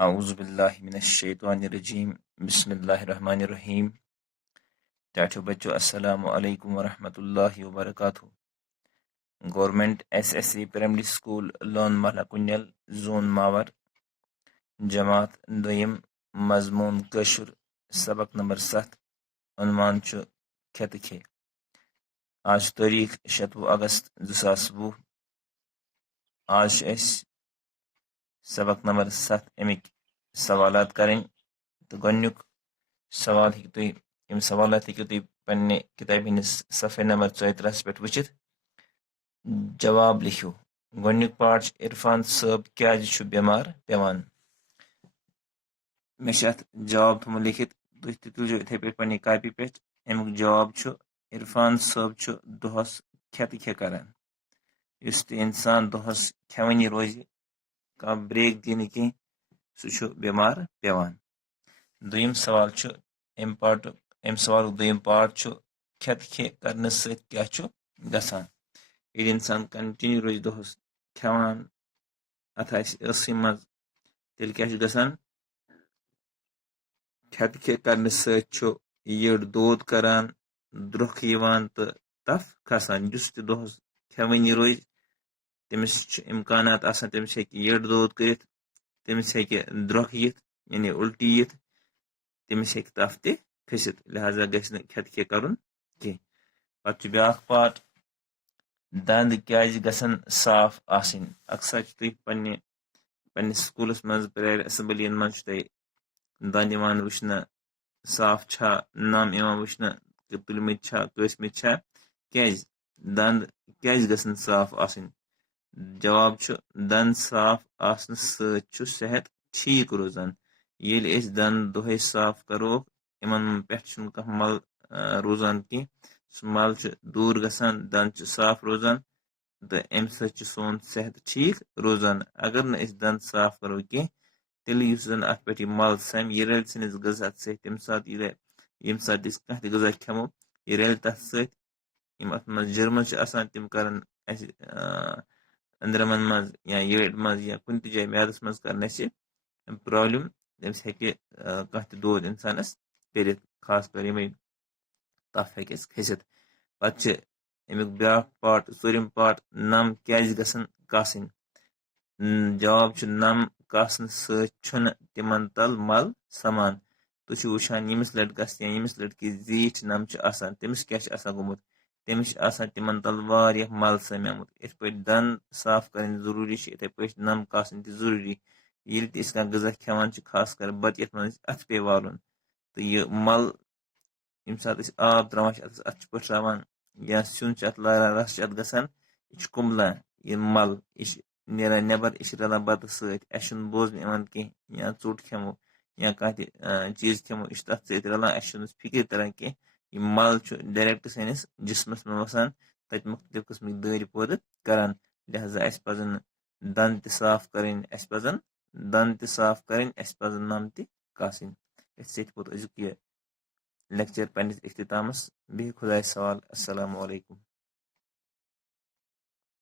Auzubillahi minash-shaytanir-rajim. Bismillahir-rahmanir-rahim. Tato bachcho, assalamu alaikum wa rahmatullahi wa barakatuh. Government SSC Primary School Lon Mahla Kunyal Zone Mawar Jamaat Doyim Mazmoon Kashur Sabak number 7 Unwan chu Khetke. आज तारीख 7 अगस्त 2020 आज S सबक number 7 Amik सवालात करें तो गन्युक सवाल यम सवालात पन्ने किताब हंदिस सफ़े नंबर 34 पे वचित जवाब लिखो। गन्युक पाठ इरफान साहब क्या बीमार पेवान मे जवाब थोम लिखित तुम तुलो इथे पे पन्ने कापी पे। अमुक जवाब इरफान साहब दोहस खेत खे करान युस ते इंसान दोहस खेवनी रोज का ब्रेक दी न कहीं सह बीमार पेवान। दुयम सवाल अम सवाल दुयम पार्ट खेत खे करने सत क्या गसान ये इंसान कंटिन्यू रोज दोहस खेवान अथ मज तेल क्या गसान खेत खे करने सत यड़ दोद करान द्रोख तो तफ खसान जुस ते दोहस खेवनी रोज तमिस इम्कानात आसान तमिस यड़ दोद कर तमिस द्रोख यानी उल्टी यिथ तमिस तफ ते खसित लिहाजा गि खेत खे कर पे ब्या पार्ट दंद क्या गसन साफ आसन। अक्सर तुम पे स्कूलस मज प्रायर असम्बलियन मज दंद वुचन साफ छा नम वुचन तुलमित कसमित क्या दंद क्या गसन साफ आसन। जवाब दंद साफ आसन सत सेहत ठीक रोजान ये दंद दोहे साफ करो इन पे कह मल रोजान कह सह मल दूर गसान दंद साफ रोजान तो अम सोन सेहत ठीक रोजान। अगर न दंद साफ करो कह तेल अत पे मल सम यह रल सनिस गजा तम सात ये कह गजा खेमो यह रल तथ सत अत मज जर्मस तम कर अंदरमन मज या यड़ मज या कुन जाए म्यादस मज कर प्रॉब्लम तमिस कह दोद इंसानस कर खास कर ये तफ हेस खसित। पे अमुक ब्या पार्ट चूरम पार्ट नम क्या गसन कासन। जवाब नम कासन सत तिमन तल मल समान तुम वुचान यमिस लड़कस या यमिस लड़की जीठ नम तमिस क्या गोमुत तमिस तिमन तल वारिया मल समेमुत। इत पे दंद साफ कर जरूरी इथे पे नम कासन जरूरी ये कह गजा खेवान खास कर बत ये अथ पे वालन तो यह मल यम सात आब त्रावान अथ पठावान या सुन अथ लारान रस अथ गसान यह कुमलान यह मल यह नेरान नबर यह रलान बत सत बोजन इवान कह या चोट खेमो या कह चीज खेमो यह तथ सत रलान फिक्र तरह कह यह मल डायरेक्ट सैनिस जिस्मस में वसान तत मुख्तलिफ किस्म दार पौद करान। लिहाजा अस पजन दंद त साफ करें दंद त साफ करें पजन नम त कासन। सत वोत अजुक यह लेक्चर पे इख्तितामस बिह खुदा सवाल। अस्सलामु अलैकुम।